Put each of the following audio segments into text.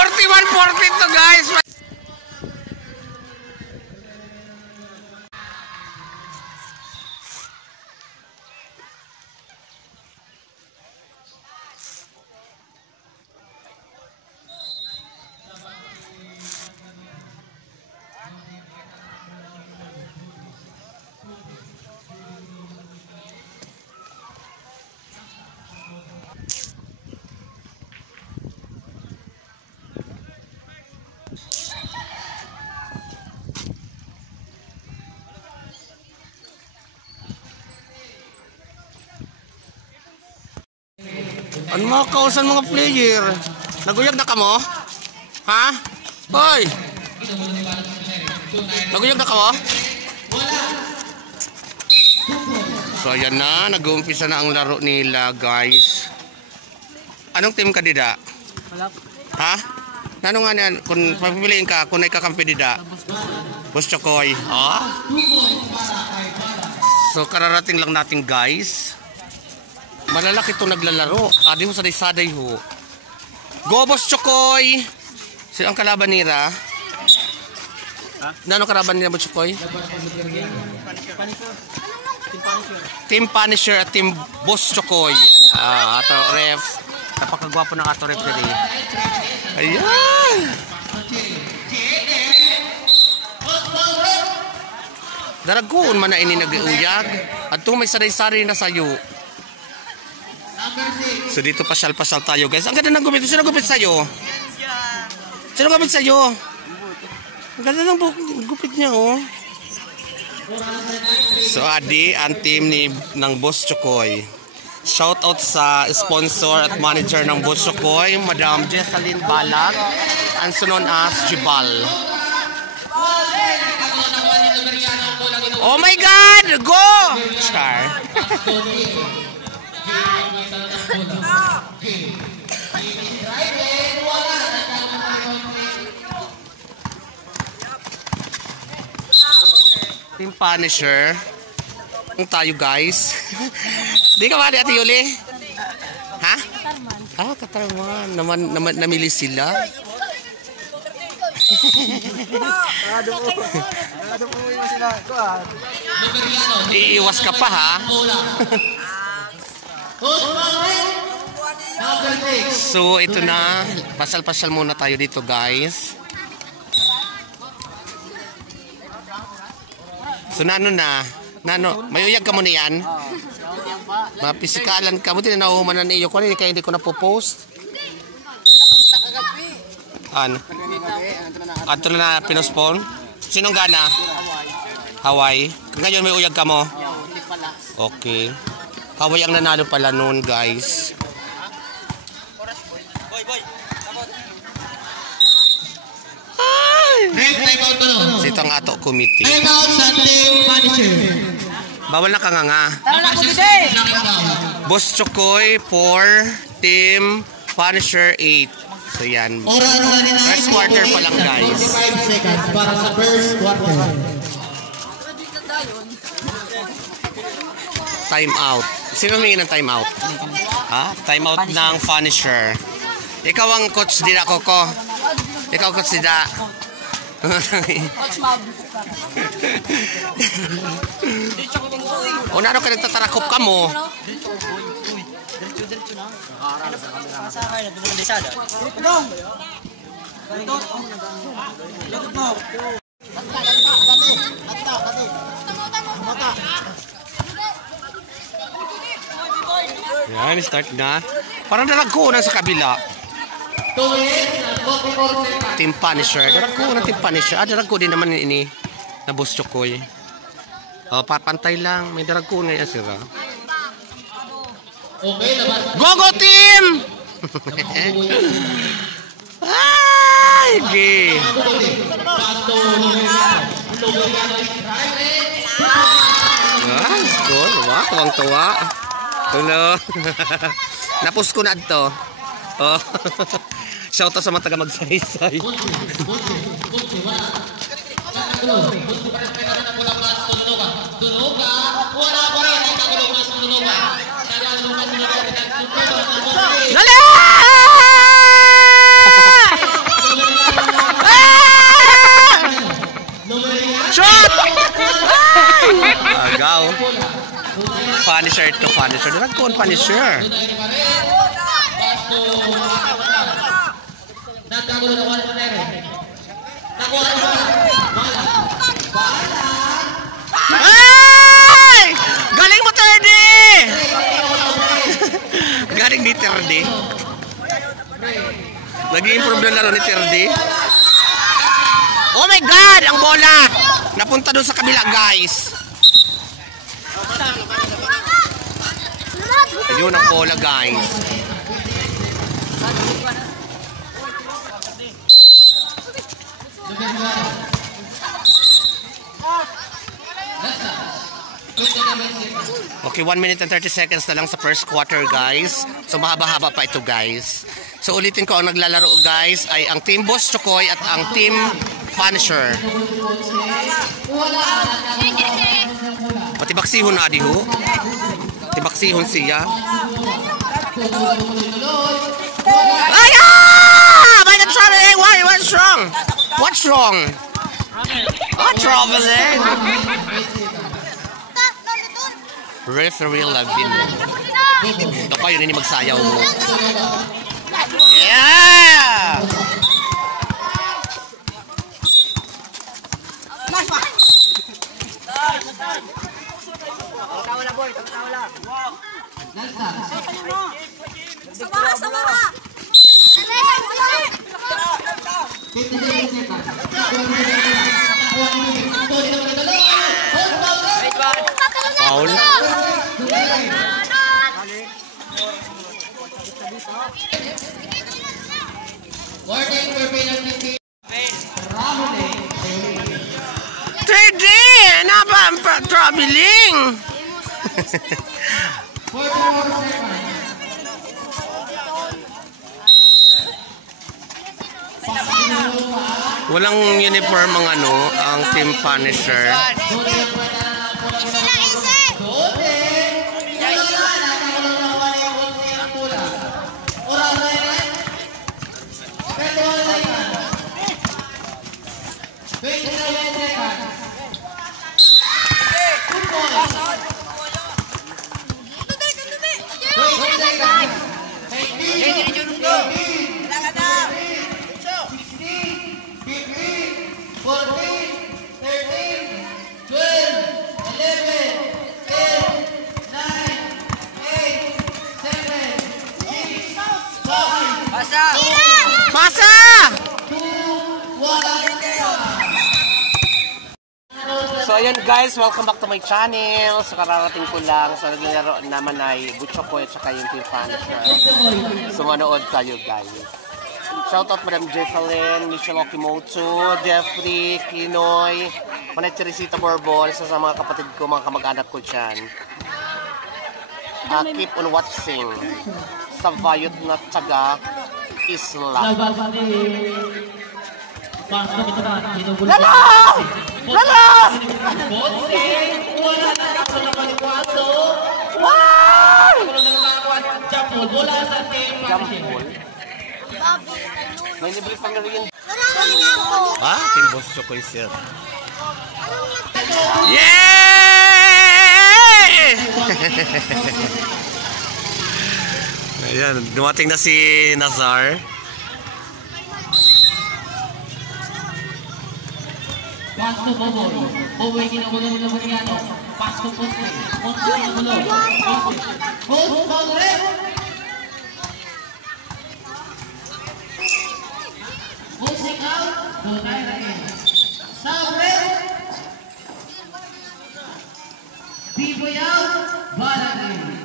41-42 guys. Ano mga kausan mga player? Naguyag na ka mo? Ha? Hoy! Naguyag na ka mo? So ayan na, nag-uumpisa na ang laro nila guys. Anong team ka dida? Ha? Ano nga yan? Kung papipiliin ka, kung ay kakampi dida? Boss Chokoy. Ha? So kararating lang natin guys. Malalaki itong naglalaro. Adi ho saday-saday ho. Go Boss Chokoy! Sino ang kalaban nila? Ano kalaban nila Boss Chokoy? Team Punisher at Team Boss Chokoy. Ato ref. Napakagwapo ng ato ref dali. Ayan! Daragoon man na ini nag-uyag. At itong may saday-saday na sayo. So dito pasyal-pasyal tayo guys. Ang ganda ng gupit. Sino gupit sa'yo? Sino gupit sa'yo? Ang ganda ng gupit niya oh. So Adi, ang team ng Boss Chokoy. Shout out sa sponsor at manager ng Boss Chokoy, Madam Jessalyn Balag, also known as Jibal. Oh my God! Go! Char. Team Punisher. Kung tayo guys. Di ka ba Ate Yuli? Ha? Katarman. Namili sila. Iiwas ka pa ha. So ito na. Pasal-pasal muna tayo dito guys. So nano na? Nano, may uyag ka mo niyan? Mapisikalan ka mo. Tinanahuman na iyo ko. Kaya hindi ko napopost. Ano? Ato na pinospon? Sinong gana? Hawaii. Ngayon may uyag ka mo? Okay. Hawaii ang nanalo pala noon guys. Ito ang ato committee. Bawal na kanganga. Boss Chokoy for Team Punisher 8. So yan. First quarter pa lang guys. Para sa first quarter. Time out. Sino humingi ng time out? Ha? Time out ng Punisher. Ikaw ang coach Dida Coco. Ikaw coach Dida. O nano ka nagtatarakop ka mo? Yan, start na. Parang nalagkunan sa kabila. Team Punisher. Daragkunan Team Punisher. Daragko din naman ini na Boss Chokoy. Pantay lang. May daragkunan yan sila. Go go team! Ay, gay. Score. Tuwang-tuwa. Hello. Napos ko na ito. Oh. Shout out sa mga taga magsaysay. Dali! Punisher to Punisher. Nagkuhan Punisher. Ay! Galing mo, Terdy! Galing ni Terdy. Nag-i-improve na laro ni Terdy. Oh my God! Ang bola! Napunta doon sa kabila, guys. Ayun ang bola, guys. Okay, 1 minute and 30 seconds na lang sa first quarter, guys. So mahaba-haba pa ito, guys. So ulitin ko, ang naglalaro, guys, ay ang Team Boss Chokoy at ang Team Punisher. Patibaksihon na adiho. Tibaksihon siya. Ay! My God, traveling! What's wrong? What's wrong? Oh, traveling! Referee Lavin. Ito kayo nini magsayaw mo. Yeah! Paul. Terdy! Napa traveling! Walang uniform ang ang Team Punisher. Pasa! So ayan guys, welcome back to my channel. So kararating ko lang, so naglalaro naman ay Butchokoy at saka yung Team Punisher. So manood tayo guys. Shoutout Madam Jessalyn, Michelle Okimoto, Jeffrey, Kinoy, Manay Teresita Borbon, sa mga kapatid ko, mga kamag-anak ko dyan. Keep on watching sa Vayot na Tiyaga Isla. Lala! Lala! Wow! Jampol. May libre pang rin. Ha? Team Boss Chokoy sir. Yay! Ayan, dumating na si Nazar. Pasto Boboy. Boboy kinagulo ng Mariano. Pasto Poste. Monto kinagulo. Post Poste. Music out. Donay Reyes. Sound red. B-boy out. Barangay.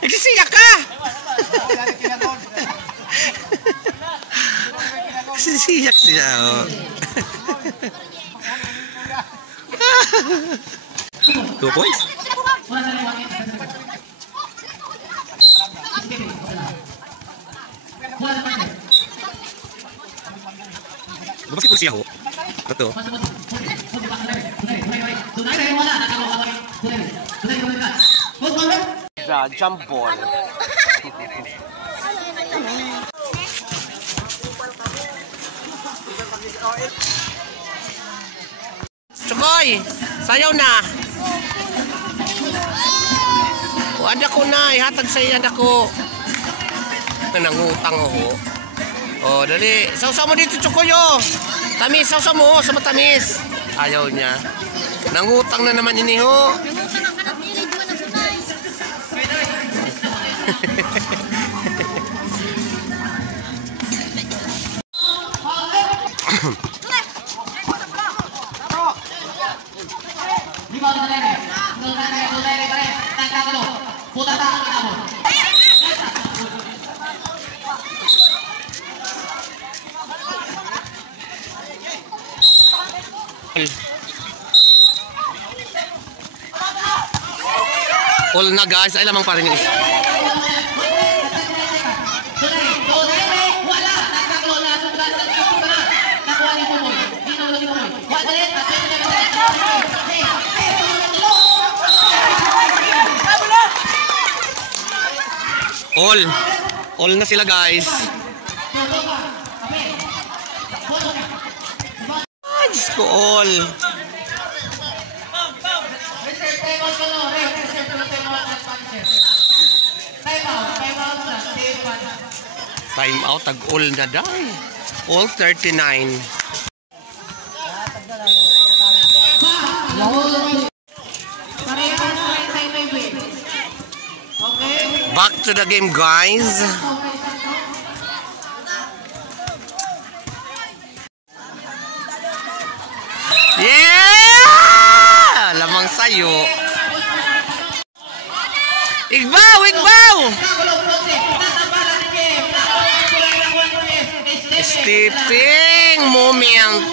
Nagsisiyak ka! Nagsisiyak siya, oh. 2 points? Ito. Jump ball. Chokoy, sayaw na. O, anak ko na, ihatag sa iyo, anak ko. Nangutang ako. O, dali. Sausaw mo dito, Chokoy, o. Tamis, sausaw mo, sa matamis. Ayaw niya. Nangutang na naman ini, ho. Nangutang ka na, pilig mo na sunay. All na guys, ay lamang pa rin yung isa. All na sila guys. Ah, Diyos ko all. Time out, tag-all na dahil. All 39. Back to the game, guys. Yeah! Lamang sayo. Igbaw! Igbaw! Stepping moment.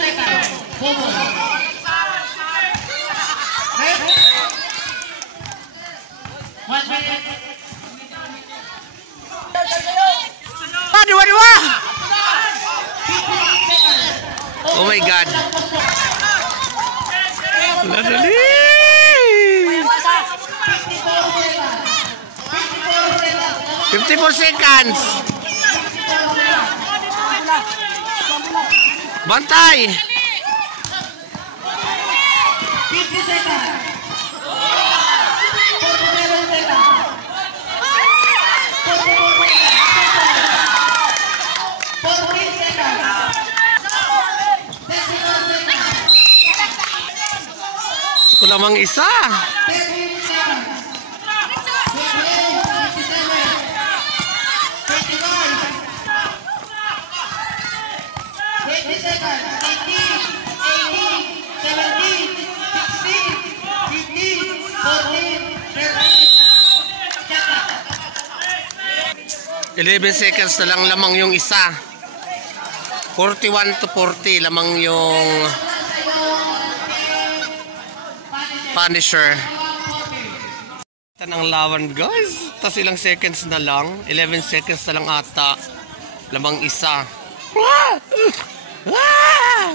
Dua-dua. Oh my God. Ladali. 54 seconds. Bantay. 50 seconds. 14 seconds. Ko lamang isa. 13 seconds. 20 seconds. 18, 17, 16, 15, 14, 13. 11 seconds na lang lamang yung isa. 41 to 40 lamang yung Punisher. Ito ng lawan guys. Tapos ilang seconds na lang. 11 seconds na lang ata. Lamang isa. Ah! Ah!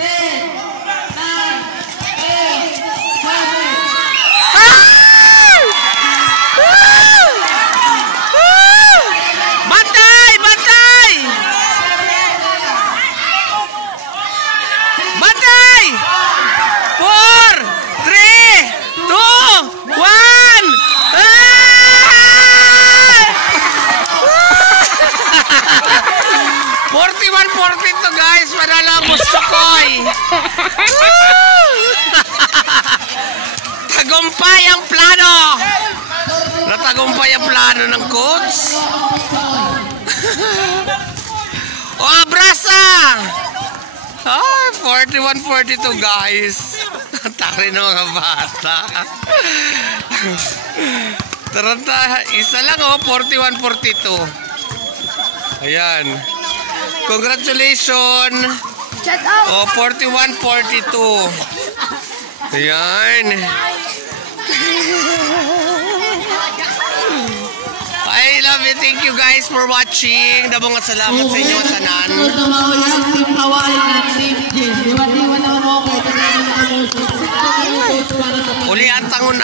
10, 9, 8, 7. Bantay! Bantay! Bantay! 4, 3, 2, 1! 41-42 guys, manalabos Chokoy. Tagumpay ang plano. Natagumpay ang plano ng coach. O abrasa. Ay, 41-42 guys. Tari ng mga bata. Taranta, isa lang oh, 41-42. Ayan. Congratulations. Shut up. Oh, 41-42. Ayan. I love Thank you guys for watching. Dabong nga salamat sa inyo tanan. Sunod na mauyang Team Hawaii at Team Jin. Diwa-diwa na mo ko. Uli ang tangon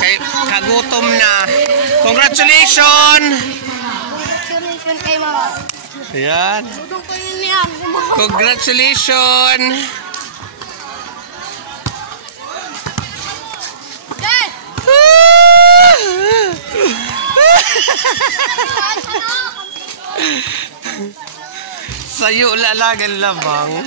kay kagutom na. Congratulations! Congratulations kay mga. Ayan. Tudong ko yun niya. Congratulations! Sayo lalagan lamang.